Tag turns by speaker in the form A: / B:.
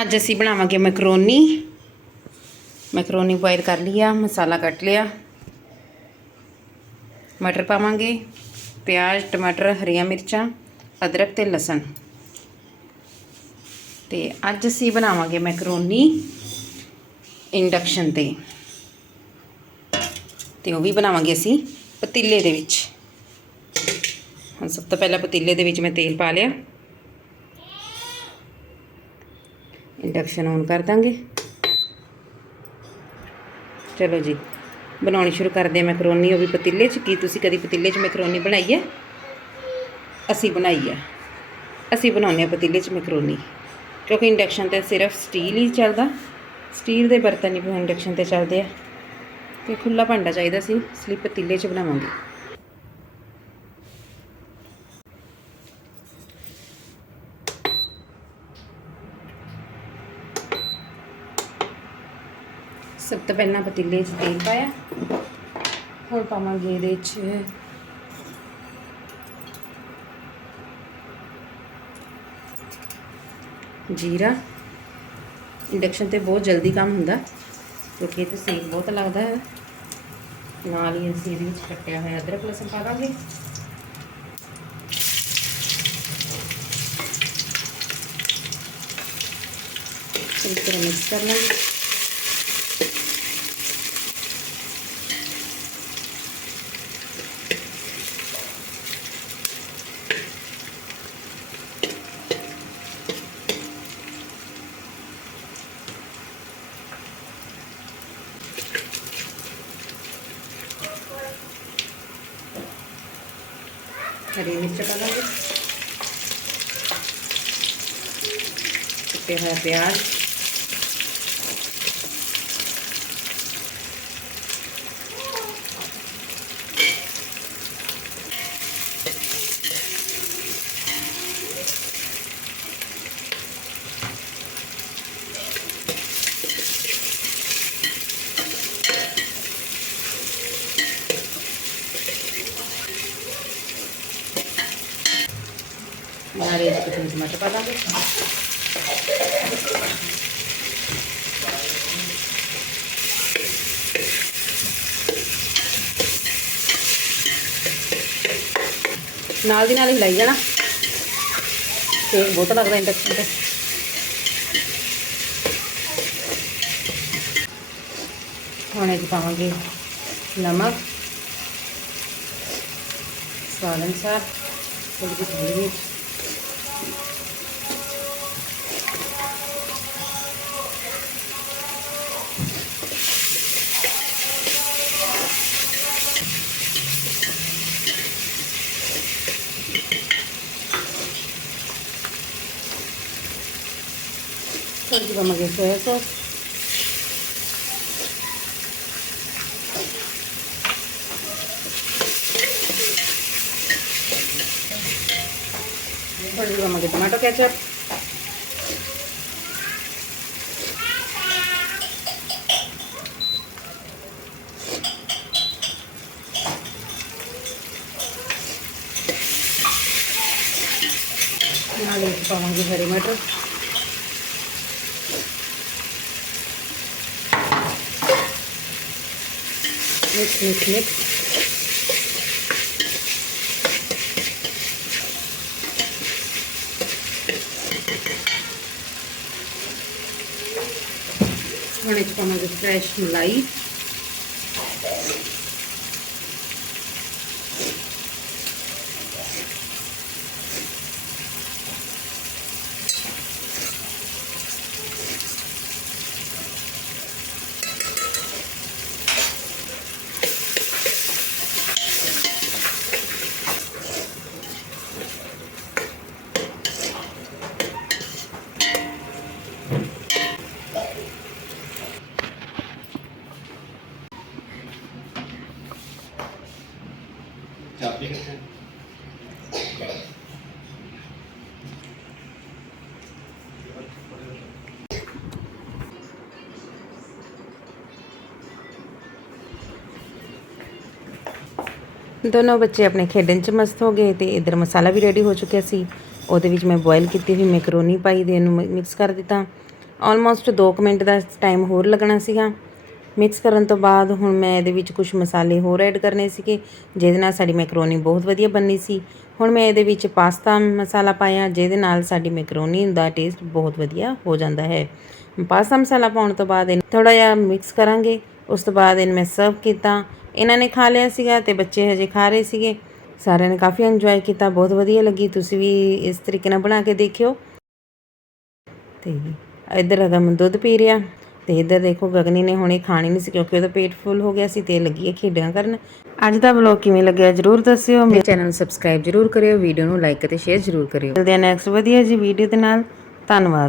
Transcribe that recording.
A: ਅੱਜ ਅਸੀਂ ਬਣਾਵਾਂਗੇ ਮੈਕਰੋਨੀ। ਮੈਕਰੋਨੀ ਬੋਇਲ ਕਰ ਲਿਆ ਮਸਾਲਾ ਕੱਟ ਲਿਆ। ਮਟਰ ਪਾਵਾਂਗੇ, ਪਿਆਜ਼, ਟਮਾਟਰ, ਹਰੀਆਂ ਮਿਰਚਾਂ, ਅਦਰਕ ਤੇ ਲਸਣ। ਤੇ ਅੱਜ ਅਸੀਂ ਬਣਾਵਾਂਗੇ ਮੈਕਰੋਨੀ ਇੰਡਕਸ਼ਨ ਤੇ। ਤੇ ਉਹ ਵੀ ਬਣਾਵਾਂਗੇ ਅਸੀਂ ਪਤੀਲੇ ਦੇ ਵਿੱਚ। ਹੁਣ ਸਭ ਤੋਂ ਪਹਿਲਾਂ ਪਤੀਲੇ ਦੇ ਵਿੱਚ ਮੈਂ ਤੇਲ ਪਾ ਲਿਆ। ਇੰਡਕਸ਼ਨ ਔਨ ਕਰ ਦਾਂਗੇ। ਚਲੋ ਜੀ, ਬਣਾਉਣੀ ਸ਼ੁਰੂ ਕਰਦੇ ਹਾਂ ਮੈਕਰੋਨੀ। ਉਹ ਵੀ ਪਤੀਲੇ 'ਚ, ਕੀ ਤੁਸੀਂ ਕਦੀ ਪਤੀਲੇ 'ਚ ਮੈਕਰੋਨੀ ਬਣਾਈ ਹੈ? ਅਸੀਂ ਬਣਾਈ ਹੈ। ਅਸੀਂ ਬਣਾਉਂਦੇ ਹਾਂ ਪਤੀਲੇ 'ਚ ਮੈਕਰੋਨੀ। ਕਿਉਂਕਿ ਇੰਡਕਸ਼ਨ ਤੇ ਸਿਰਫ ਸਟੀਲ ਹੀ ਚੱਲਦਾ। ਸਟੀਲ ਦੇ ਬਰਤਨ ਹੀ ਇੰਡਕਸ਼ਨ ਤੇ ਚੱਲਦੇ ਆ। ਤੇ ਖੁੱਲਾ ਭਾਂਡਾ ਚਾਹੀਦਾ ਸੀ, ਇਸ ਲਈ ਪਤੀਲੇ 'ਚ ਬਣਾਵਾਂਗੇ। ਸਭ ਤੋਂ ਪਹਿਲਾਂ ਪਤੀਲੇ 'ਚ ਤੇਲ ਪਾਇਆ। ਹੁਣ ਪਾਵਾਂਗੇ ਇਹਦੇ 'ਚ ਜੀਰਾ। ਇੰਡਕਸ਼ਨ ਤੇ ਬਹੁਤ ਜਲਦੀ ਕੰਮ ਹੁੰਦਾ, ਕਿਉਂਕਿ ਇਹ ਤੇ ਸੇਕ ਬਹੁਤ ਲੱਗਦਾ ਹੈ। ਨਾਲ ਹੀ ਅਸੀਂ ਇਹਦੇ ਵਿੱਚ ਕੱਟਿਆ ਹੋਇਆ ਅਦਰਕ ਲਸਣ ਪਾ ਦਾਂਗੇ। ਚੰਗੀ ਤਰ੍ਹਾਂ ਮਿਕਸ ਕਰ ਲਾਂਗੇ ਹਰੀ ਮਿਰਚ ਪਾ ਦਾਂਗੇ ਕੱਟਿਆ ਹੋਇਆ ਪਿਆਜ਼ ਨਾਲੇ ਇਸ ਟਮਾਟਰ ਪਾ ਦਾਂਗੇ। ਨਾਲ ਦੀ ਨਾਲ ਹਿਲਾਈ ਜਾਣਾ। ਤੇ ਬਹੁਤ ਲੱਗਦਾ ਇੰਡਕਸ਼ਨ ਤੇ। ਹੁਣ ਇਹ 'ਚ ਪਾਵਾਂਗੇ ਨਮਕ, ਸਵਾਦ ਅਨੁਸਾਰ ਥੋੜੀ ਜਿਹੀ ਮਿਰਚ। ਥੋੜੀ ਜਿਹੀ ਪਾਵਾਂਗੇ ਸੋਇਆ ਸੌਸ ਥੋੜੀ ਜਿਹੀ ਪਾਵਾਂਗੇ ਟਮਾਟੋ ਕੈਚਅਪ ਨਾਲ ਇਹ 'ਚ ਪਾਵਾਂਗੇ ਹਰੇ ਮਟਰ ਮਿਕਸ ਮਿਕਸ ਮਿਕਸ ਹੁਣ ਇਹ 'ਚ ਪਾਵਾਂਗੇ ਫਰੈਸ਼ ਮਲਾਈ ਦੋਨੋਂ ਬੱਚੇ ਆਪਣੇ ਖੇਡਣ 'ਚ ਮਸਤ ਹੋ ਗਏ ਤੇ ਇਧਰ ਮਸਾਲਾ ਵੀ ਰੈਡੀ ਹੋ ਚੁੱਕਿਆ ਸੀ। ਉਹਦੇ ਵਿੱਚ ਮੈਂ ਬੋਇਲ ਕੀਤੀ ਹੋਈ ਮੈਕਰੋਨੀ ਪਾਈ ਦੇ ਇਹਨੂੰ ਮਿਕਸ ਕਰ ਦਿੱਤਾ। ਆਲਮੋਸਟ 2 ਮਿੰਟ ਦਾ ਟਾਈਮ ਹੋਰ ਲੱਗਣਾ ਸੀਗਾ। ਮਿਕਸ ਕਰਨ ਤੋਂ ਬਾਅਦ ਹੁਣ ਮੈਂ ਇਹਦੇ ਵਿੱਚ ਕੁਝ ਮਸਾਲੇ ਹੋਰ ਐਡ ਕਰਨੇ ਸੀਗੇ, ਜਿਹਦੇ ਨਾਲ ਸਾਡੀ ਮੈਕਰੋਨੀ ਬਹੁਤ ਵਧੀਆ ਬਣਨੀ ਸੀ। ਹੁਣ ਮੈਂ ਇਹਦੇ ਵਿੱਚ ਪਾਸਤਾ ਮਸਾਲਾ ਪਾਇਆ, ਜਿਹਦੇ ਨਾਲ ਸਾਡੀ ਮੈਕਰੋਨੀ ਦਾ ਟੇਸਟ ਬਹੁਤ ਵਧੀਆ ਹੋ ਜਾਂਦਾ ਹੈ। ਪਾਸਤਾ ਮਸਾਲਾ ਪਾਉਣ ਤੋਂ ਬਾਅਦ ਇਹਨੂੰ ਥੋੜਾ ਜਿਹਾ ਮਿਕਸ ਕਰਾਂਗੇ। ਉਸ ਤੋਂ ਬਾਅਦ ਇਹਨੂੰ ਮੈਂ ਸਰਵ ਕੀਤਾ। ਇਹਨਾਂ ਨੇ ਖਾ ਲਿਆ ਸੀਗਾ ਤੇ ਬੱਚੇ ਹਜੇ ਖਾ ਰਹੇ ਸੀਗੇ। ਸਾਰਿਆਂ ਨੇ ਕਾਫੀ ਇੰਜੋਏ ਕੀਤਾ। ਬਹੁਤ ਵਧੀਆ ਲੱਗੀ। ਤੁਸੀਂ ਵੀ ਇਸ ਤਰੀਕੇ ਨਾਲ ਬਣਾ ਕੇ ਦੇਖਿਓ। ਤੇ ਇੱਧਰ ਅਗਮ ਦੁੱਧ ਪੀ ਰਿਹਾ। ਤੇ ਇੱਧਰ ਦੇਖੋ ਗਗਨੀ ਨੇ ਹੁਣੇ ਖਾਣੀ ਨਹੀਂ ਸੀ ਕਿਉਂਕਿ ਉਹਦਾ ਪੇਟ ਫੁੱਲ ਹੋ ਗਿਆ ਸੀ ਤੇ ਲੱਗੀ ਹੈ ਖੇਡਾਂ ਕਰਨ। ਅੱਜ ਦਾ ਵਲੌਗ ਕਿਵੇਂ ਲੱਗਿਆ ਜਰੂਰ ਦੱਸਿਓ। ਮੇਰੇ ਚੈਨਲ ਨੂੰ ਸਬਸਕ੍ਰਾਈਬ ਜਰੂਰ ਕਰਿਓ। ਵੀਡੀਓ ਨੂੰ ਲਾਈਕ ਅਤੇ ਸ਼ੇਅਰ ਜਰੂਰ ਕਰਿਓ। ਮਿਲਦੇ ਹਾਂ ਨੈਕਸਟ ਵਧੀਆ ਜੀ ਵੀਡੀਓ ਦੇ ਨਾਲ। ਧੰਨਵਾਦ।